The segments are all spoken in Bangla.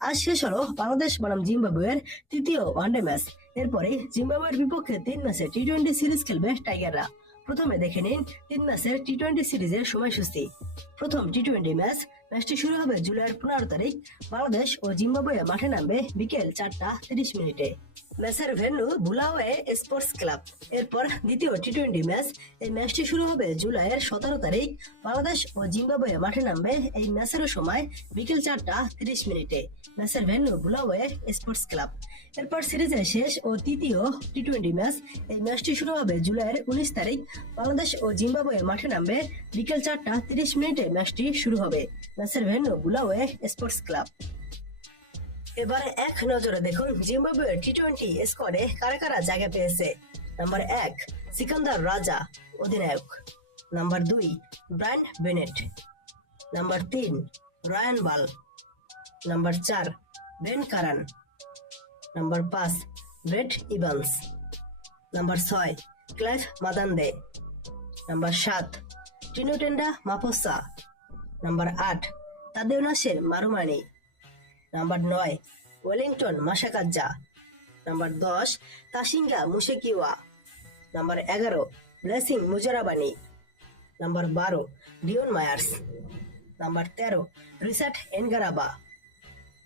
আজ শেষ হলো বাংলাদেশ বনাম জিম্বাবুয়ের তৃতীয় ওয়ানডে ম্যাচ। এরপরে জিম্বাবুয়ের বিপক্ষে 3 ম্যাচে টি-20 সিরিজ খেলবে টাইগাররা। প্রথমে দেখে নিন 3 ম্যাচের টি-20 সিরিজের সময়সূচি। প্রথম টি-20 ম্যাচটি শুরু হবে জুলাইয়ের 15 তারিখ। বাংলাদেশ ও জিম্বাবুয়ে মাঠে নামবে বিকেল 4টা 30 মিনিটে। ম্যাচের ভেন্যু বুলাওয়ে স্পোর্টস ক্লাব। এরপর দ্বিতীয় টি-20 ম্যাচ, এই ম্যাচটি শুরু হবে জুলাইয়ের 17 তারিখ। বাংলাদেশ ও জিম্বাবুয়ে মাঠে নামবে এই ম্যাচের সময় বিকেল 4টা 30 মিনিটে। ম্যাচের ভেন্যু বুলাওয়ে স্পোর্টস ক্লাব। এরপর সিরিজের শেষ ও তৃতীয় টি-20 ম্যাচ, এই ম্যাচটি শুরু হবে জুলাইয়ের 19 তারিখ। বাংলাদেশ ও জিম্বাবুয়ে মাঠে নামবে বিকেল 4টা 30 মিনিটে। ম্যাচটি শুরু হবে। ম্যাচের ভেন্যু বুলাওয়ে স্পোর্টস ক্লাব। এবারে এক নজরে দেখুন জিম্বাবুয়ের টি-20 স্কোয়াডে কারা কারা জায়গা পেয়েছে। নাম্বার 1 সিকান্দার রাজা, অধিনায়ক। Number 2 Brian Bennett. Number 3 Ryan Burl. Number 4 Ben Curran. Number 5 Brett Evans. Number 6 Clive Madande. Number 7 Tinotenda Maposa. Number 8 Tadiwanashe Marumani. Number 9 Wellington Masakadza. Number 10 Tashinga Musekiwa. Number 11 Blessing Muzarabani. Number 12 Dion Myers. Number 13 Richard Ngarava.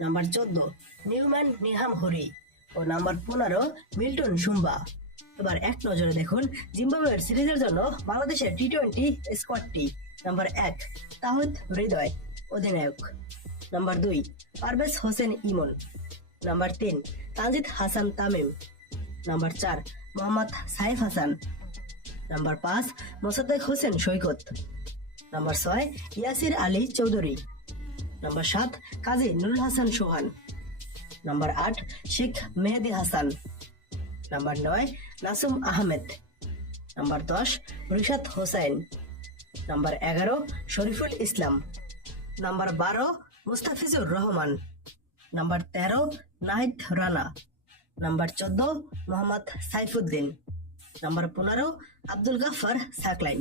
Number 14 Newman Nyamhuri ও নাম্বার 15 মিল্টন সুম্বা। এবার এক নজরে দেখুন জিম্বাবুয়ের সিরিজের জন্য বাংলাদেশের টি-20 স্কোয়াডটি। নাম্বার 1 তাহিদ হৃদয়, অধিনায়ক। Number 2 Parvez Hossain Emon. Number 3 Tanzid Hasan Tamim. Number 4 Mohammad Saif Hasan. Number 5 Mosaddek Hossain Saikat. Number 6 Yasir Ali Chowdhury. Number 7 Kazi Nurul Hasan Sohan. Number 8 Sheikh Mehedi Hasan. Number 9 Nasum Ahmed. Number 10 Rishad Hossain. Number 11 Shoriful Islam. Number 12 Mustafizur Rahman. Number 13 Nahid Rana. Number 14 Mohammad Saifuddin. Number 15 Abdul Gaffar Saqlain.